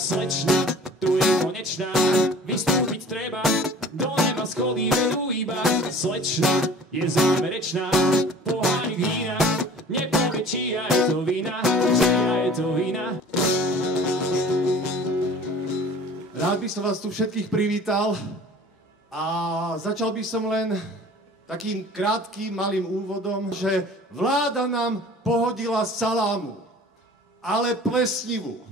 Slečna, tu je konečná, vystúpiť treba, do neba schody vedú iba. Slečna je záverečná, pohánik vína, nepovie, čia je to vina, čia je to vina. Rád by som vás tu všetkých privítal a začal by som len takým krátkým malým úvodom, že vláda nám pohodila salámu, ale plesnivú.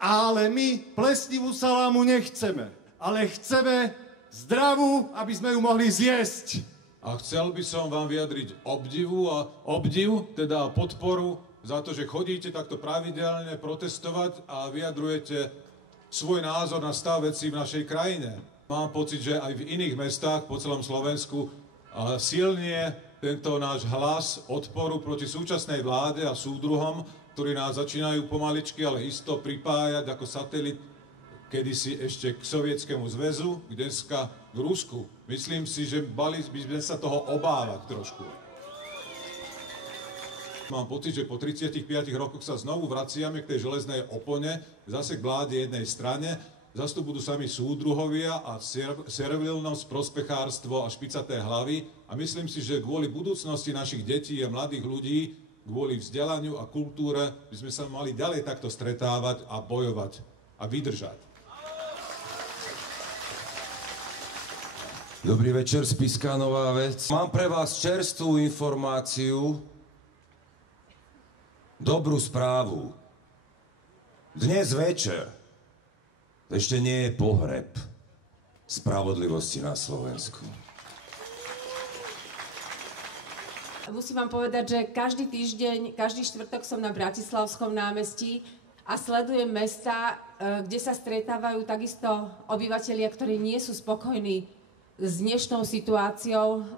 Ale my plesnivú salámu nechceme, ale chceme zdravú, aby sme ju mohli zjesť. A chcel by som vám vyjadriť obdiv, teda podporu za to, že chodíte takto pravidelne protestovať a vyjadrujete svoj názor na stav vecí v našej krajine. Mám pocit, že aj v iných mestách po celom Slovensku silnie tento náš hlas odporu proti súčasnej vláde a súdruhom, ktorí nás začínajú pomaličky, ale isto pripájať ako satelit kedysi ešte k Sovietskému zväzu, dneska k Rusku. Myslím si, že by sme sa toho obávať trošku. Mám pocit, že po 35 rokoch sa znovu vraciame k tej železnej opone, zase k vláde jednej strane, zase tu budú sami súdruhovia a servilnosť, prospechárstvo a špicaté hlavy. A myslím si, že kvôli budúcnosti našich detí a mladých ľudí, kvôli vzdelaniu a kultúre by sme sa mali ďalej takto stretávať a bojovať a vydržať. Dobrý večer, Spišská Nová Ves. Mám pre vás čerstvú informáciu, dobrú správu. Dnes večer ešte nie je pohreb spravodlivosti na Slovensku. Musím vám povedať, že každý týždeň, každý štvrtok som na Bratislavskom námestí a sledujem mesta, kde sa stretávajú takisto obyvatelia, ktorí nie sú spokojní s dnešnou situáciou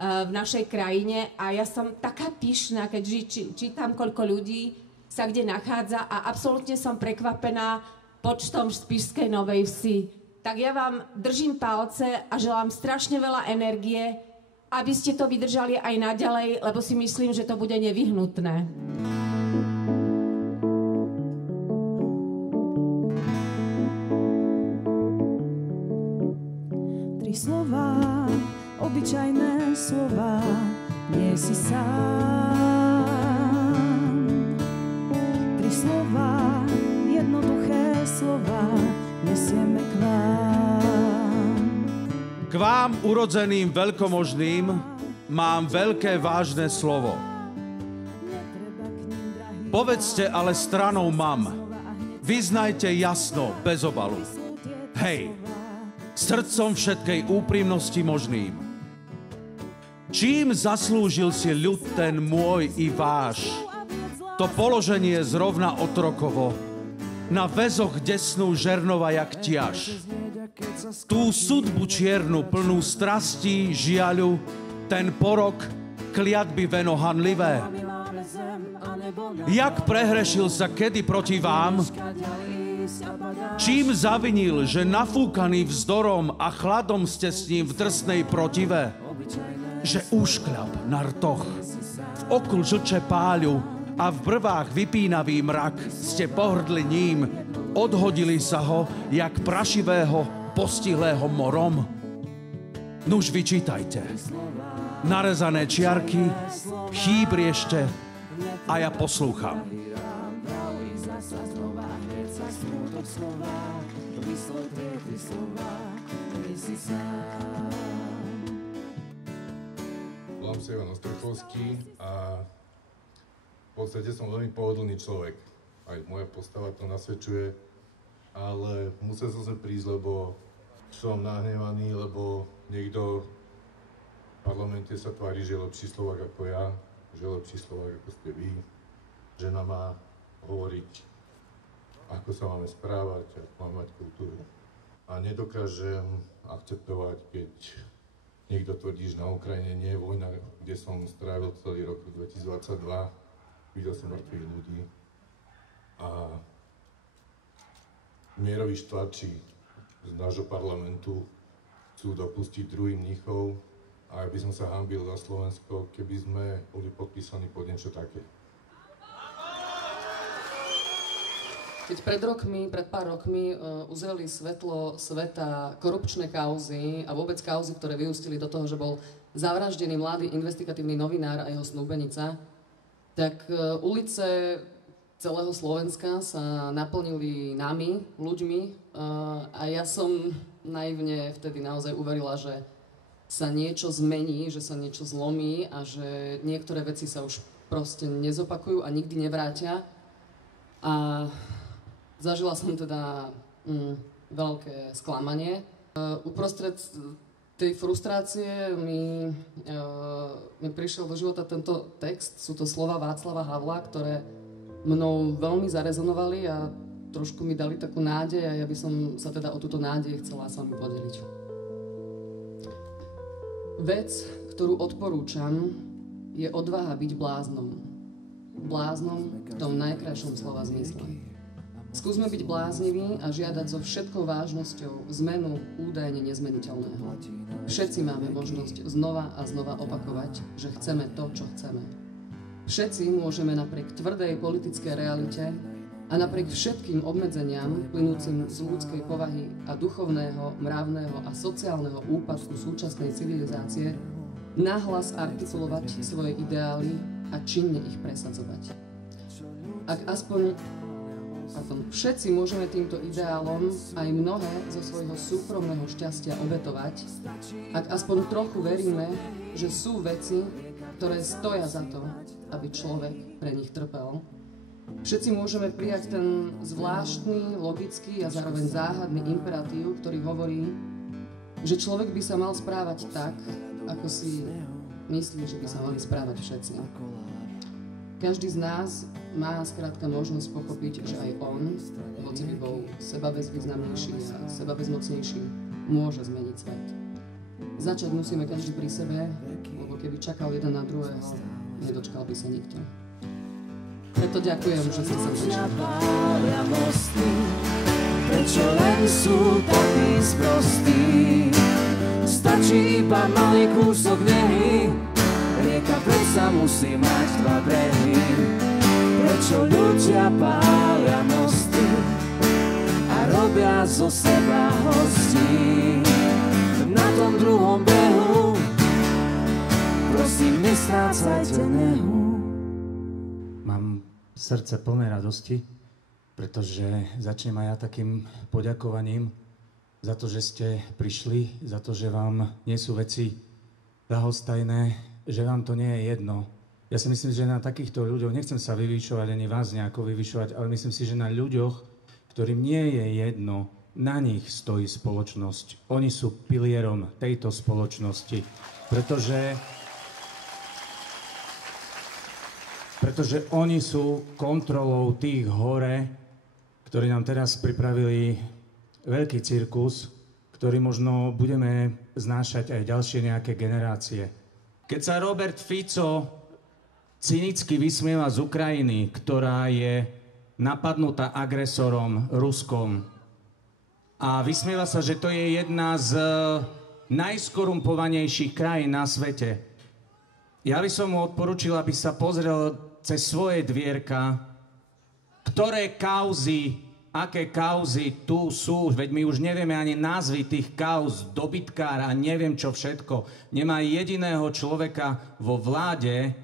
v našej krajine. A ja som taká pyšná, keď čítam, koľko ľudí sa kde nachádza a absolútne som prekvapená počtom Spišskej Novej Vsi. Tak ja vám držím palce a želám strašne veľa energie, aby ste to vydržali aj naďalej, lebo si myslím, že to bude nevyhnutné. Tri slová, obyčajné slova, nie si sám. Tri slova, jednoduché slova, nesieme k vám. K vám, urodzeným veľkomožným, mám veľké vážne slovo. Povedzte ale stranou mám, vyznajte jasno, bez obalu. Hej, srdcom všetkej úprimnosti možným. Čím zaslúžil si ľud ten môj i váš, to položenie zrovna otrokovo, na väzoch desnú žernova jak ťaž. Tú sudbu čiernu plnú strastí, žiaľu, ten porok, kliatby veno hanlivé. Jak prehrešil sa kedy proti vám? Čím zavinil, že nafúkaný vzdorom a chladom ste s ním v drsnej protive? Že úškľab na rtoch, v oku žlče páľu a v brvách vypínavý mrak ste pohrdli ním, odhodili sa ho, jak prašivého, postihlého morom? Nuž vyčítajte. Narezané čiarky, chýbriešte a ja poslúcham. Volám sa Ivan Ostrochovský a v podstate som veľmi pohodlný človek. Aj moja postava to nasvedčuje, ale musel som sa prísť, lebo som nahnevaný, lebo niekto v parlamente sa tvári, že je lepší Slovák ako ja, že je lepší Slovák ako ste vy, že nám má hovoriť, ako sa máme správať, ako máme mať kultúru. A nedokážem akceptovať, keď niekto tvrdí, že na Ukrajine nie je vojna, kde som strávil celý rok 2022, videl som mŕtvych ľudí a mieroví štváči z nášho parlamentu chcú dopustiť druhý Mníchov a ja by som sa hanbil za Slovensko, keby sme boli podpísaní pod niečo také. Keď pred pár rokmi uzreli svetlo sveta korupčné kauzy a vôbec kauzy, ktoré vyústili do toho, že bol zavraždený mladý investigatívny novinár a jeho snúbenica, tak ulice celého Slovenska sa naplnili nami, ľuďmi, a ja som naivne vtedy naozaj uverila, že sa niečo zmení, že sa niečo zlomí a že niektoré veci sa už proste nezopakujú a nikdy nevrátia. A zažila som teda veľké sklamanie. Uprostred tej frustrácie mi prišiel do života tento text. Sú to slova Václava Havla, ktoré mnou veľmi zarezonovali a trošku mi dali takú nádej a ja by som sa teda o túto nádej chcela s vami podeliť. Vec, ktorú odporúčam, je odvaha byť bláznom. Bláznom v tom najkrajšom slova zmysle. Skúsme byť blázniví a žiadať so všetkou vážnosťou zmenu údajne nezmeniteľného. Všetci máme možnosť znova a znova opakovať, že chceme to, čo chceme. Všetci môžeme napriek tvrdej politickej realite a napriek všetkým obmedzeniam plynúcim z ľudskej povahy a duchovného, mravného a sociálneho úpadku súčasnej civilizácie nahlas artikulovať svoje ideály a činne ich presadzovať. Ak aspoň všetci môžeme týmto ideálom aj mnohé zo svojho súkromného šťastia obetovať, ak aspoň trochu veríme, že sú veci, ktoré stoja za to, aby človek pre nich trpel, všetci môžeme prijať ten zvláštny, logický a zároveň záhadný imperatív, ktorý hovorí, že človek by sa mal správať tak, ako si myslí, že by sa mali správať všetci. Každý z nás má skrátka možnosť pochopiť, že aj on, hoci by bol sebabezvýznamnejší a sebabezmocnejší, môže zmeniť svet. Začať musíme každý pri sebe, lebo keby čakal jeden na druhého, nedočkal by sa nikto. Preto ďakujem, že ste sa prišli. Prečo len sú takí sprostí? Stačí iba malý kúsok nehy, rieka predsa musí mať dva brehy. Prečo ľudia pália mosty a robia zo seba hostí? Na tom druhom brehu prosím, nestrácajte nehu. Mám srdce plné radosti, pretože začnem aj ja takým poďakovaním za to, že ste prišli, za to, že vám nie sú veci ľahostajné, že vám to nie je jedno. Ja si myslím, že na takýchto ľuďoch, nechcem sa vyvyšovať, ani vás nejako vyvyšovať, ale myslím si, že na ľuďoch, ktorým nie je jedno, na nich stojí spoločnosť. Oni sú pilierom tejto spoločnosti, pretože oni sú kontrolou tých hore, ktorí nám teraz pripravili veľký cirkus, ktorý možno budeme znášať aj ďalšie nejaké generácie. Keď sa Robert Fico cynicky vysmieva z Ukrajiny, ktorá je napadnutá agresorom Ruskom, a vysmieva sa, že to je jedna z najskorumpovanejších krajín na svete, ja by som mu odporučil, aby sa pozrel cez svoje dvierka, ktoré kauzy, aké kauzy tu sú, veď my už nevieme ani názvy tých kauz, dobytkár a neviem čo všetko. Nemá jediného človeka vo vláde,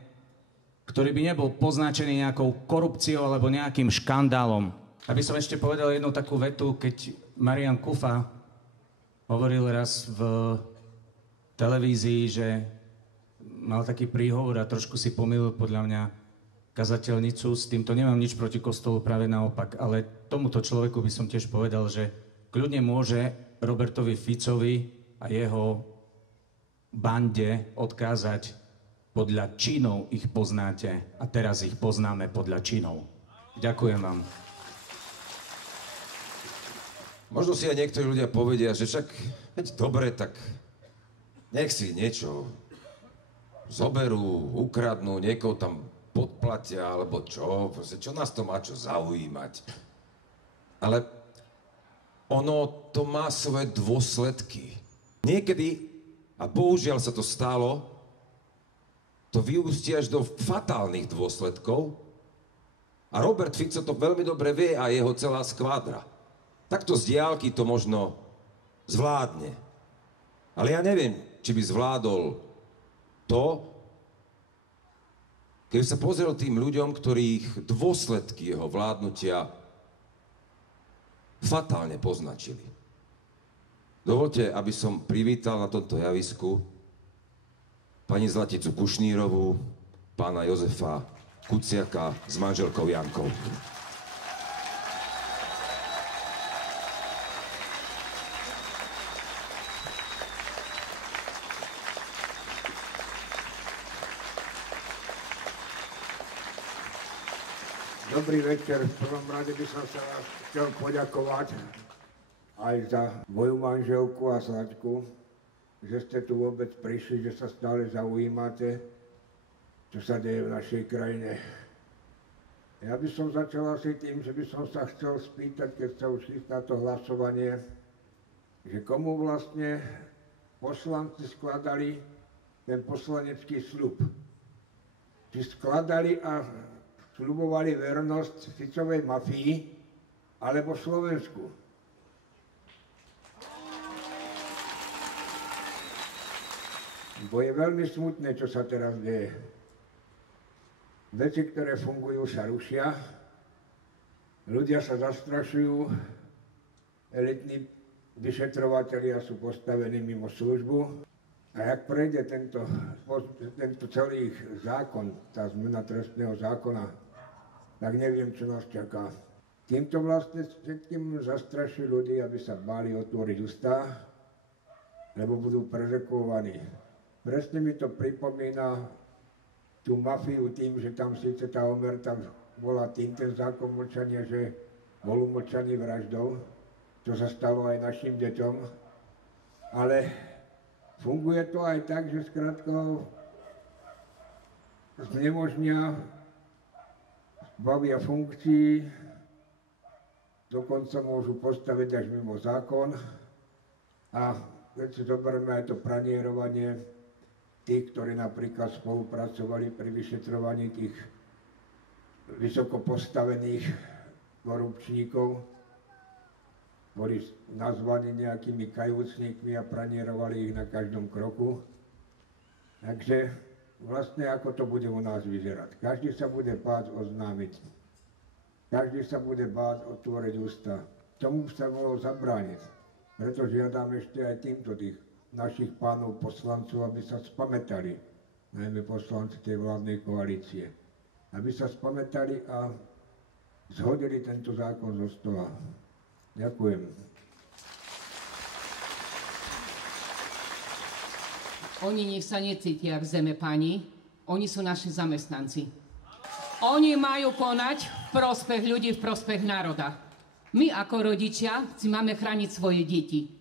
ktorý by nebol poznačený nejakou korupciou alebo nejakým škandálom. Aby som ešte povedal jednu takú vetu, keď Marian Kufa hovoril raz v televízii, že mal taký príhovor a trošku si pomýlil podľa mňa kazateľnicu. S týmto nemám nič proti kostolu, práve naopak. Ale tomuto človeku by som tiež povedal, že kľudne môže Robertovi Ficovi a jeho bande odkázať: podľa činov ich poznáte a teraz ich poznáme podľa činov. Ďakujem vám. Možno si aj niektorí ľudia povedia, že však, veď dobre, tak nech si niečo zoberú, ukradnú, niekoho tam podplatia, alebo čo, proste, čo nás to má čo zaujímať. Ale ono to má svoje dôsledky. Niekedy, a bohužiaľ sa to stalo, to vyústia až do fatálnych dôsledkov, A Robert Fico to veľmi dobre vie a jeho celá skvádra. Takto z diaľky to možno zvládne. Ale ja neviem, či by zvládol to, keby sa pozrel tým ľuďom, ktorých dôsledky jeho vládnutia fatálne poznačili. Dovoľte, aby som privítal na tomto javisku pani Zlaticu Kušnírovú, pána Jozefa Kuciaka s manželkou Jankou. Dobrý večer. V prvom rade by som sa vás chcel poďakovať aj za moju manželku a Zlatku, že ste tu vôbec prišli, že sa stále zaujímate, čo sa deje v našej krajine. Ja by som začal asi tým, že by som sa chcel spýtať, keď sa už chystá to hlasovanie, že komu vlastne poslanci skladali ten poslanecký sľub. Či skladali a sľubovali vernosť Ficovej mafii alebo Slovensku. Bo je veľmi smutné, čo sa teraz deje. Veci, ktoré fungujú, sa rušia, ľudia sa zastrašujú, elitní vyšetrovatelia sú postavení mimo službu. A jak prejde tento celý zákon, tá zmena trestného zákona, tak neviem, čo nás čaká. Týmto vlastne všetkým zastraší ľudí, aby sa báli otvoriť ústa, lebo budú perzekvovaní. Presne mi to pripomína tú mafiu tým, že tam síce tá omerta bola tým ten zákon mlčania, že bol umlčaný vraždou, čo sa stalo aj našim deťom, ale funguje to aj tak, že skrátka znemožnia, bavia funkcií, dokonca môžu postaviť až mimo zákon a keď si zoberieme aj to pranierovanie tých, ktorí napríklad spolupracovali pri vyšetrovaní tých vysoko postavených korupčníkov, boli nazvaní nejakými kajúcnikmi a pranierovali ich na každom kroku. Takže vlastne ako to bude u nás vyzerať. Každý sa bude báť oznámiť. Každý sa bude báť otvoriť ústa. Tomu sa mohlo zabrániť. Preto žiadam ešte aj týmto tých našich pánov poslancov, aby sa spamätali, najmä poslanci tej vládnej koalície. Aby sa spamätali a zhodili tento zákon zo stola. Ďakujem. Oni nech sa necítia v zeme pani, oni sú naši zamestnanci. Oni majú konať v prospech ľudí, v prospech národa. My ako rodičia si máme chrániť svoje deti.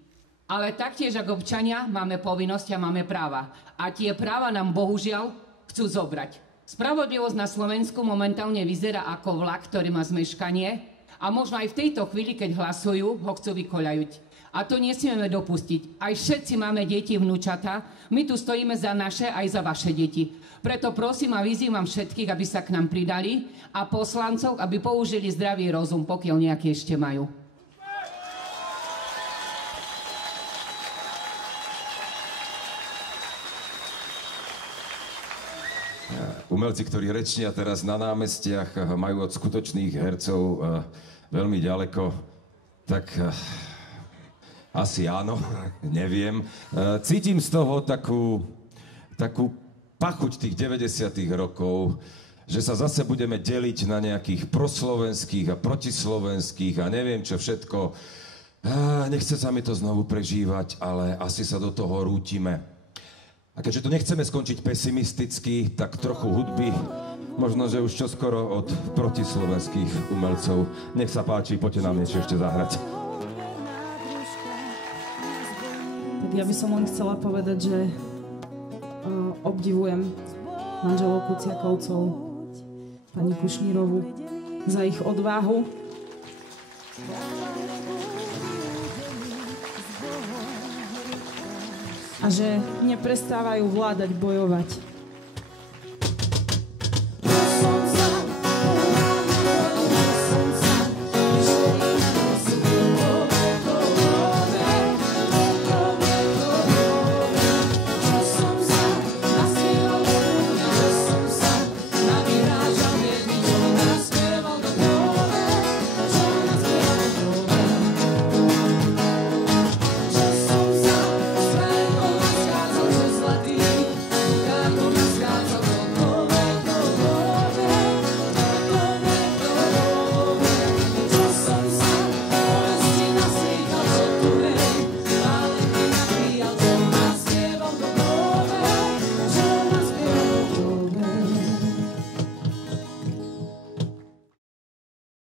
Ale taktiež ako občania máme povinnosti a máme práva. A tie práva nám bohužiaľ chcú zobrať. Spravodlivosť na Slovensku momentálne vyzerá ako vlak, ktorý má zmeškanie a možno aj v tejto chvíli, keď hlasujú, ho chcú vykoľajuť. A to nesmieme dopustiť. Aj všetci máme deti, vnúčata. My tu stojíme za naše aj za vaše deti. Preto prosím a vyzývam všetkých, aby sa k nám pridali a poslancov, aby použili zdravý rozum, pokiaľ nejaký ešte majú. Umelci, ktorí rečnia teraz na námestiach, majú od skutočných hercov veľmi ďaleko, tak asi áno, neviem. Cítim z toho takú pachuť tých 90. rokov, že sa zase budeme deliť na nejakých proslovenských a protislovenských a neviem čo všetko. Nechce sa mi to znovu prežívať, ale asi sa do toho rútime. A keďže to nechceme skončiť pesimisticky, tak trochu hudby, možno, že už čoskoro od protislovenských umelcov. Nech sa páči, poďte nám niečo ešte zahrať. Tak ja by som len chcela povedať, že obdivujem manželov Kuciakovcov, pani Kušnírovú, za ich odvahu. A že neprestávajú vládať, bojovať.